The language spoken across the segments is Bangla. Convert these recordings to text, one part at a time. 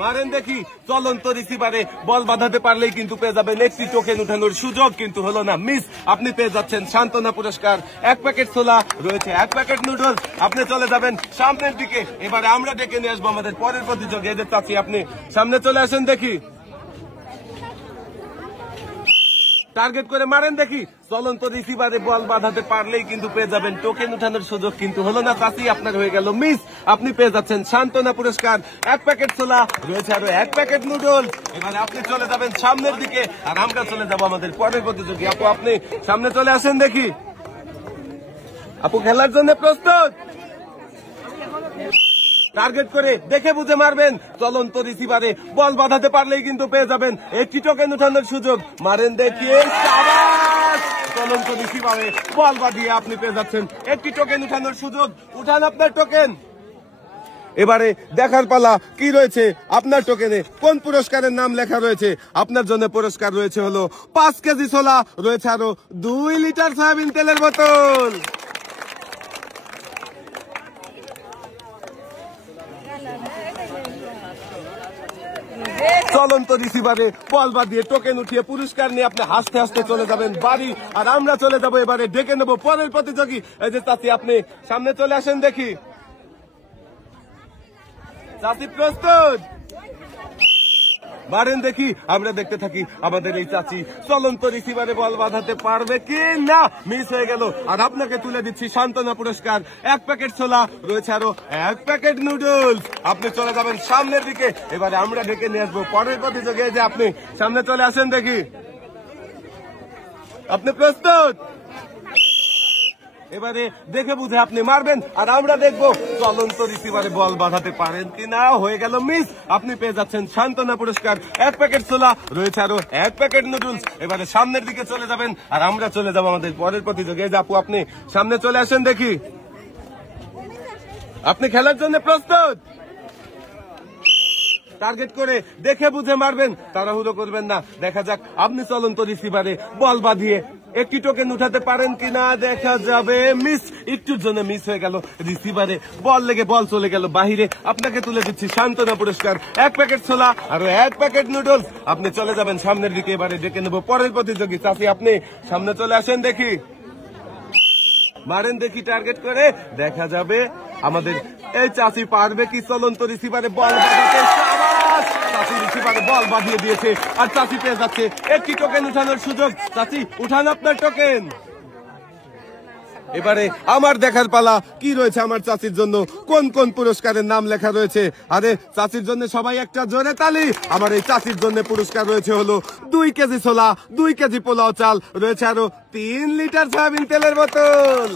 মারেন দেখি চলন্ত রিসিভারে বল বাঁধাতে পারলেই কিন্তু পেয়ে যাবেন একটি টোকেন উঠানোর সুযোগ, কিন্তু হলো না, মিস। আপনি পেয়ে যাচ্ছেন সান্ত্বনা পুরস্কার, 1 প্যাকেট ছোলা, রয়েছে 1 প্যাকেট নুডলস। আপনি চলে যাবেন সামনের দিকে। এবারে আমরা ডেকে নিয়ে আসবো আমাদের পরের প্রতিযোগী। এদের চাচ্ছি আপনি সামনে চলে আসেন দেখি। টার্গেট করে মারেন দেখি চলন্ত রিসিভারে বল বাঁধাতে পারলেই কিন্তু পেয়ে যাবেন টোকেন উঠানোর সুযোগ, কিন্তু হলো না, চাচি আপনার হয়ে গেল মিস। আপনি পেয়ে যাচ্ছেন সান্ত্বনা পুরস্কার, 1 প্যাকেট ছোলা, রয়েছে আরো 1 প্যাকেট নুডলস। এবারে আপনি চলে যাবেন সামনের দিকে আর আমরা চলে যাব আমাদের পরের প্রতিযোগী। আপু আপনি সামনে চলে আসেন দেখি। আপু খেলার জন্য প্রস্তুত? টার্গেট করে দেখে বুঝে মারবেন চলন্ত রিসিভারে বল বাঁধাতে পারলেই কিন্তু পেয়ে যাবেন একটি টোকেন উঠানোর সুযোগ। মারেন দেখিয়ে চলন্ত রিসিভারে বল বাঁধিয়ে আপনি পেয়ে যাচ্ছেন একটি টোকেন উঠানোর সুযোগ। উঠান আপনার টোকেন। এবারে দেখার পালা কি রয়েছে আপনার টোকেনে, কোন পুরস্কারের নাম লেখা রয়েছে। আপনার জন্য পুরস্কার রয়েছে হলো 5 কেজি ছোলা, রয়েছে আরো 2 লিটার সয়াবিন তেলের বোতল। চলন্ত রিসিভারে বল বাঁধিয়ে টোকেন উঠিয়ে পুরস্কার নিয়ে আপনি হাসতে হাসতে চলে যাবেন বাড়ি, আর আমরা চলে যাবো এবারে ডেকে নেবো পরের প্রতিযোগী। এই যে চাচি আপনি সামনে চলে আসেন দেখি। চাচি প্রস্তুত? মারেন দেখি, আমরা দেখতে থাকি আমাদের এই চাচি চলন্ত রিসিভারে বল বাঁধাতে পারবে কি না। মিস হয়ে গেল। আর আপনাকে তুলে দিচ্ছি সান্ত্বনা পুরস্কার, 1 প্যাকেট ছোলা, রয়েছে আরো 1 প্যাকেট নুডলস। আপনি চলে যাবেন সামনের দিকে। এবারে আমরা ডেকে নিয়ে আসবো পরের প্রতিযোগী। যে আপনি সামনে চলে আসেন দেখি। আপনি প্রস্তুত? এবারে দেখে বুঝে আপনি মারবেন আর আমরা দেখবো চলন্ত রিসিভারে বল বাঁধাতে পারেন কিনা। হয়ে গেল মিস। আপনি পেয়ে যাচ্ছেন সান্ত্বনা পুরস্কার, 1 প্যাকেট ছোলা, রয়েছে আরো 1 প্যাকেট নুডলস। এবারে সামনের দিকে চলে যাবেন আর আমরা চলে যাবো আমাদের পরের প্রতিযোগী। যে আপু আপনি সামনে চলে আসেন দেখি। আপনি খেলার জন্য প্রস্তুত? টার্গেট করে দেখে বুঝে মারবেন, তাড়াহুড়ো করবেন না। দেখা যাক আপনি চলন্ত রিসিভারে বল বাঁধিয়ে একটি টোকেন উঠাতে পারেন কিনা। দেখা যাবে মিস, একটুর জন্য মিস হয়ে গেল। রিসিভারে বল লেগে বল চলে গেল বাহিরে। আপনাকে তুলে দিচ্ছি সান্ত্বনা পুরস্কার, 1 প্যাকেট ছোলা, আরো 1 প্যাকেট নুডলস। আপনি চলে যাবেন সামনের দিকে। এবারে ডেকে নেবো পরের প্রতিযোগী। চাচি আপনি সামনে চলে আসেন দেখি। মারেন দেখি টার্গেট করে। দেখা যাবে আমাদের এই চাচি পারবে কি চলন্ত রিসিভারে বল বাঁধাতে। চাচি রিসিভারে বল বাঁধিয়ে দিয়েছে আর চাচি পেয়ে যাচ্ছে একটি টোকেন উঠানোর সুযোগ। চাচি উঠান আপনার টোকেন। এবারে আমার দেখার পালা কি রয়েছে আমার চাচির জন্য, কোন কোন পুরস্কারের নাম লেখা রয়েছে। আরে চাচির জন্য সবাই একটা জোরে তালি। আমার এই চাচির জন্য পুরস্কার রয়েছে হলো 2 কেজি ছোলা, 2 কেজি পোলাও চাল, রয়েছে আরো 3 লিটার সয়াবিন তেলের বোতল।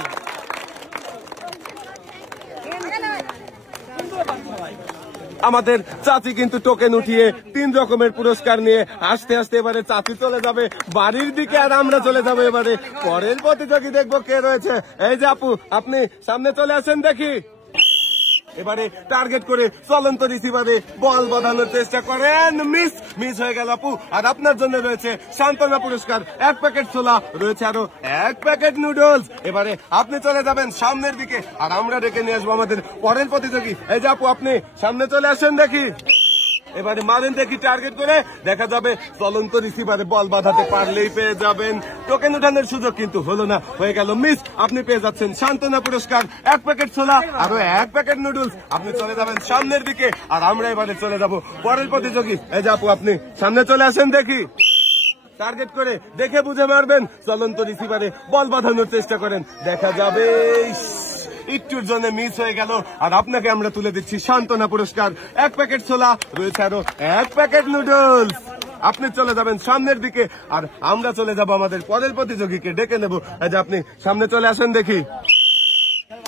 আমাদের চাচি কিন্তু টোকেন উঠিয়ে 3 রকমের পুরস্কার নিয়ে হাসতে হাসতে এবারে চাচি চলে যাবে বাড়ির দিকে আর আমরা চলে যাবো এবারে পরের প্রতিযোগী। দেখবো কে রয়েছে। এই যে আপু আপনি সামনে চলে আসেন দেখি। এবারে টার্গেট করে চলন্ত রিসিভারে বল বাঁধানোর চেষ্টা করেন, মিস হয়ে গেল আপু। আর আপনার জন্য রয়েছে সান্ত্বনা পুরস্কার, 1 প্যাকেট ছোলা, রয়েছে আরো 1 প্যাকেট নুডলস। এবারে আপনি চলে যাবেন সামনের দিকে আর আমরা ডেকে নিয়ে আসবো আমাদের পরের প্রতিযোগী। এই যে আপু আপনি সামনে চলে আসেন দেখি। এবারে মারেন দেখি টার্গেট করে। দেখা যাবে চলন্ত রিসিভারে বল বাঁধাতে পারলেই পেয়ে যাবেন টোকেন উঠানোর সুযোগ, কিন্তু হলো না, হয়ে গেল মিস। আপনি পেয়ে যাচ্ছেন সান্ত্বনা পুরস্কার, 1 প্যাকেট ছোলা, আরো 1 প্যাকেট নুডলস। আপনি চলে যাবেন সামনের দিকে আর আমরা এবারে চলে যাব পরের প্রতিযোগী। এই যে আপু আপনি সামনে চলে আসেন দেখি। টার্গেট করে দেখে বুঝে মারবেন চলন্ত রিসিভারে বল বাঁধানোর চেষ্টা করেন। দেখা যাবে একটুর জন্য মিস হয়ে গেল আর আপনাকে আমরা তুলে দিচ্ছি সান্ত্বনা পুরস্কার, 1 প্যাকেট ছোলা, রয়েছে আরো 1 প্যাকেট নুডলস। আপনি চলে যাবেন সামনের দিকে আর আমরা চলে যাব আমাদের পরের প্রতিযোগীকে ডেকে নেব। এই যে আপনি সামনে চলে আসেন দেখি।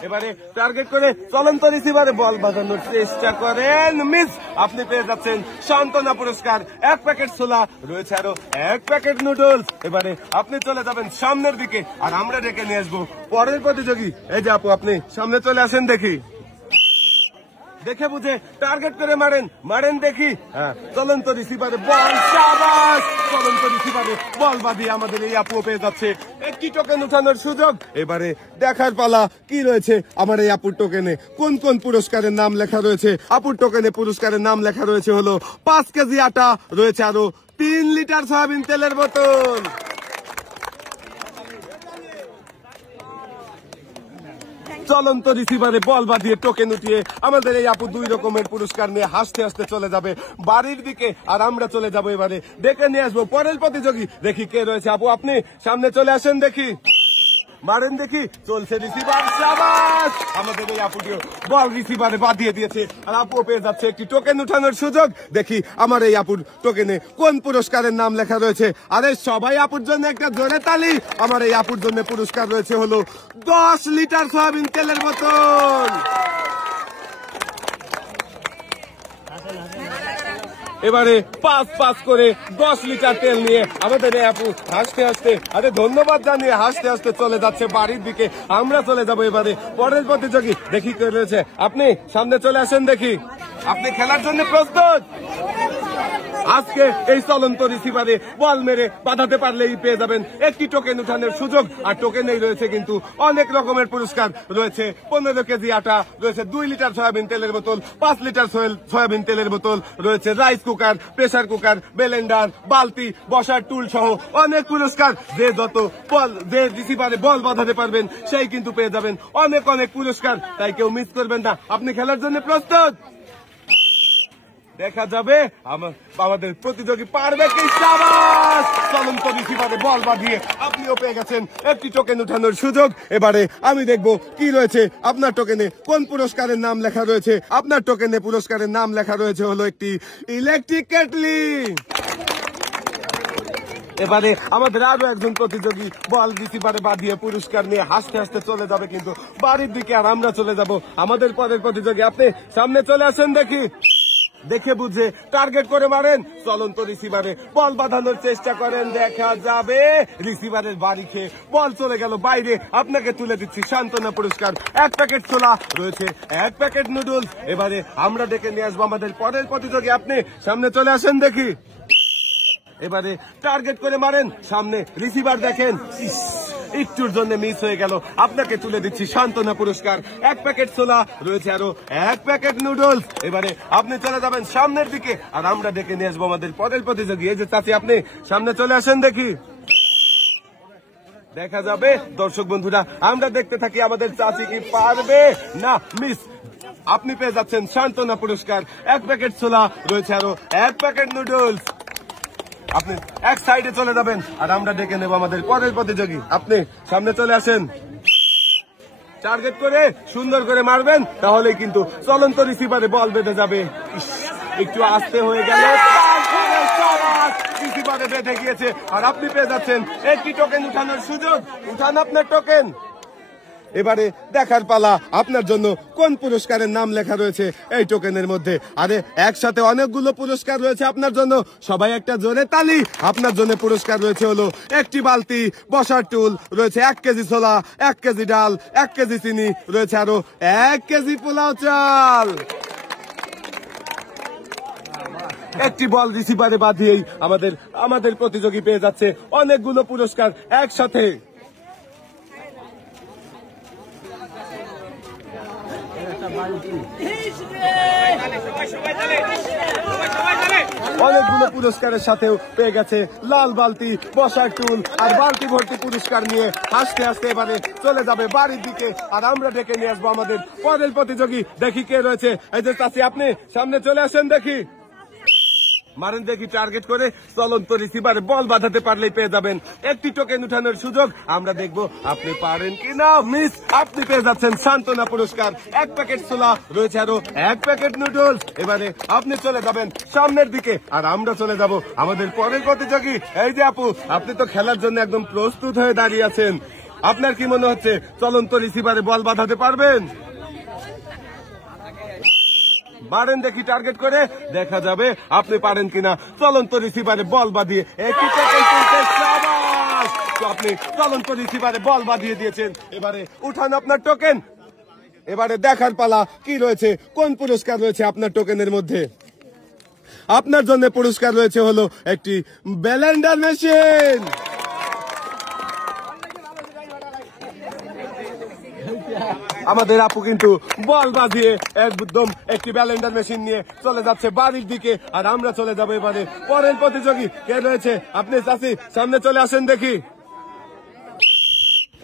এবারে টার্গেট করে চলন্ত রিসিভারে বল বাজানোর চেষ্টা করেন, মিস। আপনি পেয়ে যাচ্ছেন সান্ত্বনা পুরস্কার, 1 প্যাকেট ছোলা, রয়েছে আরো 1 প্যাকেট নুডলস। এবারে আপনি চলে যাবেন সামনের দিকে আর আমরা ডেকে নিয়ে আসবো পরের প্রতিযোগী। এই যে আপু আপনি সামনে চলে আসেন দেখি। দেখে বুঝে টার্গেট করে মারেন, মারেন দেখি। হ্যাঁ, চলন্ত রিসিভারে বল, শাবাশ! চলন্ত রিসিভারে বল বাদিয়ে আমাদের এই আপু পেয়ে যাচ্ছে একটি টোকেন উঠানোর সুযোগ। এবারে দেখার পালা কি রয়েছে আমার এই আপুর টোকেনে, কোন কোন পুরস্কারের নাম লেখা রয়েছে। আপুর টোকেনে পুরস্কারের নাম লেখা রয়েছে হলো 5 কেজি আটা, রয়েছে আরো 3 লিটার সয়াবিন তেলের বোতল। চলন্ত রিসিভারে বল বাঁধিয়ে টোকেন উঠিয়ে আমাদের এই আপু 2 রকমের পুরস্কার নিয়ে হাসতে হাসতে চলে যাবে বাড়ির দিকে, আর আমরা চলে যাবো এবারে ডেকে নিয়ে আসবো পরের প্রতিযোগী। দেখি কে রয়েছে। আপু আপনি সামনে চলে আসেন, দেখি মারেন দেখি। চলছে রিসিভার, শাবাশ! আমাদের এই আপুটিও বল রিসিভারে বাঁধিয়ে দিয়েছে, আর আপু পেয়ে যাচ্ছে একটি টোকেন উঠানোর সুযোগ। দেখি আমার এই আপুর টোকেনে কোন পুরস্কারের নাম লেখা রয়েছে। আরে সবাই আপুর জন্য একটা জোরে তালি। আমার এই আপুর জন্য পুরস্কার রয়েছে হলো 10 লিটার সয়াবিন তেলের বোতল। এবারে 5 করে 10 লিটার তেল নিয়ে আমাদের এই আপু হাসতে হাসতে, আরে ধন্যবাদ জানিয়ে হাসতে হাসতে চলে যাচ্ছে বাড়ির দিকে। আমরা চলে যাবো এবারে পরের প্রতিযোগী। দেখি কে রয়েছে। আপনি সামনে চলে আসেন, দেখি আপনি খেলার জন্য প্রস্তুত। আজকে এই চলন্ত রিসিভারে বল মেরে বাঁধাতে পারলেই পেয়ে যাবেন একটি টোকেন উঠানোর সুযোগ। আর টোকেনেই রয়েছে কিন্তু অনেক রকমের পুরস্কার রয়েছে। 15 কেজি আটা রয়েছে, 2 লিটার সয়াবিন তেলের বোতল, 5 লিটার সয়াবিন তেলের বোতল রয়েছে, rice cooker, pressure cooker, Blender, বালতি, বসার টুল সহ অনেক পুরস্কার। যে রিসিভারে বল বাঁধাতে পারবেন সেই কিন্তু পেয়ে যাবেন অনেক অনেক পুরস্কার। তাই কেউ মিস করবেন না। আপনি খেলার জন্য প্রস্তুত? দেখা যাবে আমাদের প্রতিযোগী পারবে কি। শাবাশ! চলন্ত রিসিভারে বল বাঁধিয়ে আপনিও পেয়ে গেছেন একটি টোকেন উঠানোর সুযোগ। এবারে আমি দেখবো কি রয়েছে আপনার টোকেনে, কোন পুরস্কারের নাম লেখা রয়েছে। আপনার টোকেনে পুরস্কারের নাম লেখা রয়েছে হলো একটি ইলেকট্রিক কেটলি। এবারে আমাদের আরো একজন প্রতিযোগী বল রিসিভারে বাঁধিয়ে পুরস্কার নিয়ে হাসতে হাসতে চলে যাবে কিন্তু বাড়ির দিকে, আর আমরা চলে যাব আমাদের পরের প্রতিযোগী। আপনি সামনে চলে আসেন, দেখি দেখে বুঝে টার্গেট করে মারেন। চলন্ত রিসিভারে বল বাঁধানোর চেষ্টা করেন, দেখা যাবে রিসিভারের বাড়ি খেয়ে বল চলে গেল বাইরে। আপনাকে তুলে দিচ্ছি সান্ত্বনা পুরস্কার, 1 প্যাকেট ছোলা রয়েছে, 1 প্যাকেট নুডলস। এবারে আমরা ডেকে নিয়ে আসবো আমাদের পরের প্রতিযোগী। আপনি সামনে চলে আসেন, দেখি এবারে টার্গেট করে মারেন। সামনে রিসিভার দেখেন, একটুর জন্য মিস হয়ে গেল। আপনাকে তুলে দিচ্ছি সান্ত্বনা পুরস্কার, 1 প্যাকেট ছোলা রয়েছে, আরো 1 প্যাকেট নুডলস। এবারে আপনি চলে যাবেন সামনের দিকে, আর আমরা ডেকে নিয়ে আসবো আমাদের পরের প্রতিযোগী। এই যে চাচি, আপনি সামনে চলে আসেন, দেখি দেখা যাবে। দর্শক বন্ধুরা, আমরা দেখতে থাকি আমাদের চাচি কি পারবে না মিস। আপনি পেয়ে যাচ্ছেন সান্ত্বনা পুরস্কার, 1 প্যাকেট ছোলা রয়েছে, আরো 1 প্যাকেট নুডলস। আপনি এক সাইডে চলে যাবেন, আর আমরা ডেকে নেব আমাদের পরের প্রতিযোগী। আপনি সামনে চলে আসেন, টার্গেট করে সুন্দর করে মারবেন, তাহলেই কিন্তু চলন্ত রিসিভারে বল বেঁধে যাবে। একটু আস্তে হয়ে গেল, রিসিভারে বেঁধে গিয়েছে, আর আপনি পেয়ে যাচ্ছেন একটি টোকেন উঠানোর সুযোগ। উঠান আপনার টোকেন। এবারে দেখার পালা আপনার জন্য কোন পুরস্কারের নাম লেখা রয়েছে এই টোকেনের মধ্যে। আরে একসাথে অনেকগুলো পুরস্কার রয়েছে আপনার জন্য, সবাই একটা জোরে তালি। আপনার জন্য পুরস্কার রয়েছে হলো একটি বালতি, বসার টুল রয়েছে, 1 কেজি ছোলা, 1 কেজি ডাল, 1 কেজি চিনি রয়েছে, আরো 1 কেজি পোলাও চাল। একটি বল রিসিভারে বাঁধিয়েই আমাদের প্রতিযোগী পেয়ে যাচ্ছে অনেকগুলো পুরস্কার একসাথে। অনেকগুলো পুরস্কারের সাথেও পেয়ে গেছে লাল বালতি, বসার টুল, আর বালতি ভর্তি পুরস্কার নিয়ে হাসতে হাসতে এবারে চলে যাবে বাড়ির দিকে, আর আমরা ডেকে নিয়ে আসবো আমাদের পরের প্রতিযোগী। দেখি কে রয়েছে। এই যে চাচি, আপনি সামনে চলে আসেন, দেখি মারেন দেখি টার্গেট করে। চলন্ত রিসিভারে বল বাঁধাতে পারলেই পেয়ে যাবেন একটি টোকেন উঠানোর সুযোগ। আমরা দেখবো আপনি পারেন কিনা। মিস, আপনি পেয়ে যাচ্ছেন সান্ত্বনা পুরস্কার, 1 প্যাকেট ছোলা রয়েছে, আরো 1 প্যাকেট নুডলস। এবারে আপনি চলে যাবেন সামনের দিকে, আর আমরা চলে যাব আমাদের পরের প্রতিযোগী। এই যে আপু, আপনি তো খেলার জন্য একদম প্রস্তুত হয়ে দাঁড়িয়ে আছেন। আপনার কি মনে হচ্ছে চলন্ত রিসিভারে বল বাঁধাতে পারবেন? মারেন দেখি টার্গেট করে, দেখা যাবে আপনি পারেন কিনা। চলন্ত রিসিভারে বল বাঁধিয়ে একটি টোকেন তুলতে, শাবাশ! তো আপনি চলন্ত রিসিভারে বল বাঁধিয়ে দিয়েছেন। এবারে উঠান আপনার টোকেন। এবারে দেখার পালা কি রয়েছে, কোন পুরস্কার রয়েছে আপনার টোকেনের মধ্যে। আপনার জন্য পুরস্কার রয়েছে হলো একটি ব্লেন্ডার মেশিন। আমাদের আপু কিন্তু বল বাজিয়ে একদম একটি ব্লেন্ডার মেশিন নিয়ে চলে যাচ্ছে বাড়ির দিকে, আর আমরা চলে যাবো এবারে পরের প্রতিযোগী কে রয়েছে। আপনি চাচি সামনে চলে আসেন দেখি।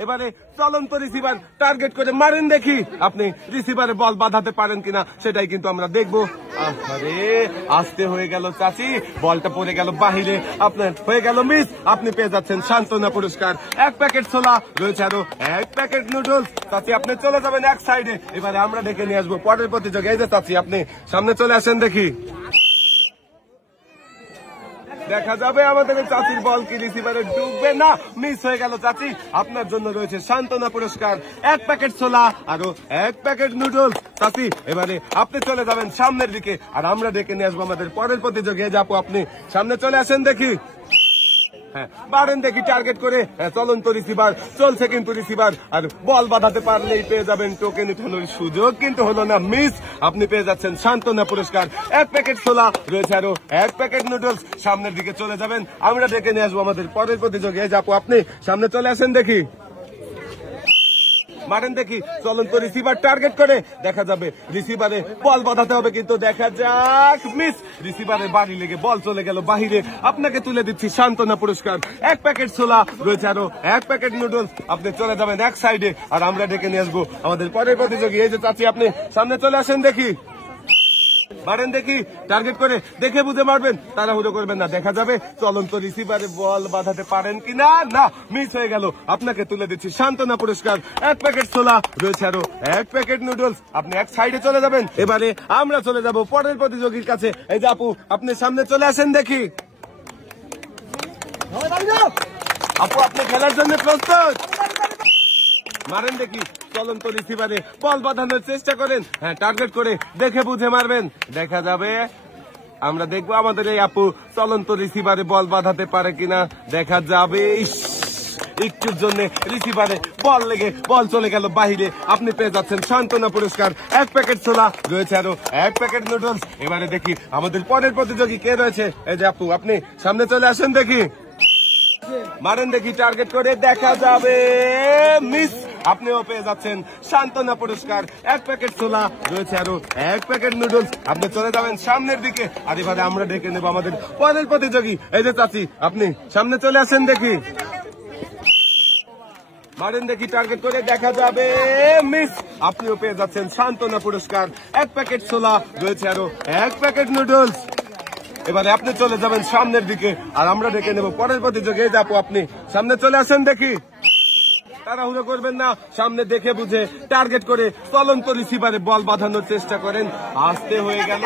এবারে চলন্ত রিসিভার টার্গেট করে মারেন দেখি আপনি রিসিভারে বল বাঁধাতে পারেন কিনা, সেটাই কিন্তু আমরা দেখবো। আরে আস্তে হয়ে গেল চাচি, বলটা পড়ে গেল বাহিরে, আপনার হয়ে গেল মিস। আপনি পেয়ে যাচ্ছেন সান্ত্বনা পুরস্কার, 1 প্যাকেট ছোলা রয়েছে, আরো 1 প্যাকেট নুডলস। চাচি আপনি চলে যাবেন এক সাইডে, এবারে আমরা ডেকে নিয়ে আসবো পরের প্রতিযোগী। এই যে চাচি আপনি সামনে চলে আসেন দেখি। দেখা যাবে আমাদের চাচির বল কি রিসিভারে ডুববে না, মিস হয়ে গেল চাচি। আপনার জন্য রয়েছে সান্ত্বনা পুরস্কার, 1 প্যাকেট ছোলা আরো 1 প্যাকেট নুডলস। চাচি এবারে আপনি চলে যাবেন সামনের দিকে, আর আমরা ডেকে নিয়ে আসবো আমাদের পরের প্রতিযোগী। যাবো আপনি সামনে চলে আসেন দেখি। হ্যাঁ বাড়েন দেখি টার্গেট করে। চলন্ত রিসিভার চলছে কিন্তু রিসিভার, আর বল বাঁধাতে পারলেই পেয়ে যাবেন টোকেন উঠানোর সুযোগ, কিন্তু হলো না, মিস। আপনি পেয়ে যাচ্ছেন সান্ত্বনা পুরস্কার, 1 প্যাকেট ছোলা রয়েছে, আরো 1 প্যাকেট নুডলস। সামনের দিকে চলে যাবেন, আমরা ডেকে নিয়ে আসবো আমাদের পরের প্রতিযোগী। যাবো আপনি সামনে চলে আসেন দেখি। মারেন দেখি চলন্ত রিসিভার টার্গেট করে, দেখা যাবে রিসিভারে বল বাঁধাতে হবে, কিন্তু দেখা যাক মিস। রিসিভারে বাড়ি লেগে বল চলে গেল বাহিরে। আপনাকে তুলে দিচ্ছি সান্ত্বনা পুরস্কার, 1 প্যাকেট ছোলা রয়েছে, আরো 1 প্যাকেট নুডলস। আপনি চলে যাবেন এক সাইডে, আর আমরা ডেকে নিয়ে আসবো আমাদের পরের প্রতিযোগী। এই যে চাচি আপনি সামনে চলে আসেন দেখি। মারেন দেখি টার্গেট করে, দেখে বুঝে মারবেন, তাড়াহুড়ো করবেন না। দেখা যাবে চলন্ত রিসিভারে বল বাঁধাতে পারেন কিনা, না মিস হয়ে গেল। আপনাকে তুলে দিচ্ছি সান্ত্বনা পুরস্কার, 1 প্যাকেট ছোলা রয়েছে, আরো 1 প্যাকেট নুডলস। আপনি এক সাইডে চলে যাবেন, এবারে আমরা চলে যাব পরের প্রতিযোগীর কাছে। এই যে আপু আপনি সামনে চলে আসেন দেখি। আপু আপনি খেলার জন্য প্রস্তুত? মারেন দেখি চলন্ত রিসিভারে বল বাঁধানোর চেষ্টা করেন, হ্যাঁ টার্গেট করে দেখে বুঝে মারবেন। দেখা যাবে, আমরা দেখবো আমাদের এই আপু চলন্ত রিসিভারে বল বাঁধাতে পারে কিনা। দেখা যাবে একটুর জন্য রিসিভারে বল লেগে বল চলে গেল বাহিরে। আপনি পেয়ে যাচ্ছেন সান্ত্বনা পুরস্কার, 1 প্যাকেট ছোলা রয়েছে, আরো 1 প্যাকেট নুডলস। এবারে দেখি আমাদের পরের প্রতিযোগী কে রয়েছে। এই যে আপু আপনি সামনে চলে আসেন দেখি। মারেন দেখি টার্গেট করে, দেখা যাবে মিস। আপনিও পেয়ে যাচ্ছেন সান্ত্বনা পুরস্কার, 1 প্যাকেট ছোলা রয়েছে, আরো 1 প্যাকেট নুডলস। আপনি চলে যাবেন সামনের দিকে, আর এবারে আমরা ডেকে নেব আমাদের পরের প্রতিযোগী। এই যে চাচি আপনি সামনে চলে আসেন দেখি। মারেন দেখি টার্গেট করে, দেখা যাবে মিস। আপনিও পেয়ে যাচ্ছেন সান্ত্বনা পুরস্কার, 1 প্যাকেট ছোলা রয়েছে, আরো 1 প্যাকেট নুডলস। এবারে আপনি চলে যাবেন সামনের দিকে, আর আমরা ডেকে নেব পরের প্রতিযোগী। এই যে আপু আপনি সামনে চলে আসেন দেখি। তাড়াহুড়ো করবেন না, সামনে দেখে বুঝে টার্গেট করে চলন্ত রিসিভারে বল বাঁধানোর চেষ্টা করেন। আস্তে হয়ে গেল,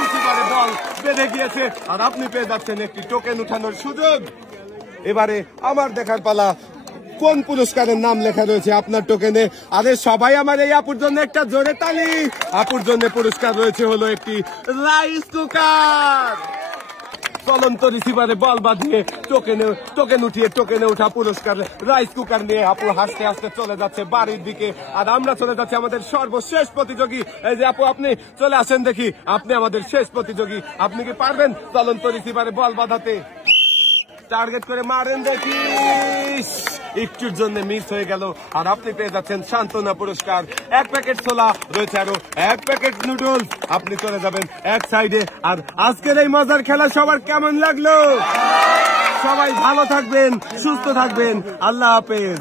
রিসিভারে বল বেঁধে গিয়েছে, আর আপনি পেয়ে যাচ্ছেন একটি টোকেন উঠানোর সুযোগ। এবারে আমার দেখার পালা, কোন পুরস্কারের নাম লেখা রয়েছে আপনার টোকেনে। আরে সবাই আমার এই আপুর জন্য একটা জোরে তালি। আপুর জন্য পুরস্কার রয়েছে হলো একটি রাইস কুকার। চলন্ত রিসিভারে বল বাঁধিয়ে টোকেন উঠিয়ে টোকেনে ওঠা পুরস্কার রাইস কুকার নিয়ে আপু হাসতে হাসতে চলে যাচ্ছে বাড়ির দিকে, আর আমরা চলে যাচ্ছি আমাদের সর্বশেষ প্রতিযোগী। এই যে আপু আপনি চলে আসেন দেখি। আপনি আমাদের শেষ প্রতিযোগী, আপনি কি পারবেন চলন্ত রিসিভারে বল বাঁধাতে? টার্গেট করে মারেন দেখি, একটুর জন্য মিস হয়ে গেল, আর আপনি পেয়ে যাচ্ছেন সান্ত্বনা পুরস্কার, 1 প্যাকেট ছোলা রয়েছে, আরো 1 প্যাকেট নুডলস। আপনি চলে যাবেন এক সাইডে। আর আজকের এই মজার খেলা সবার কেমন লাগলো? সবাই ভালো থাকবেন, সুস্থ থাকবেন, আল্লাহ হাফেজ।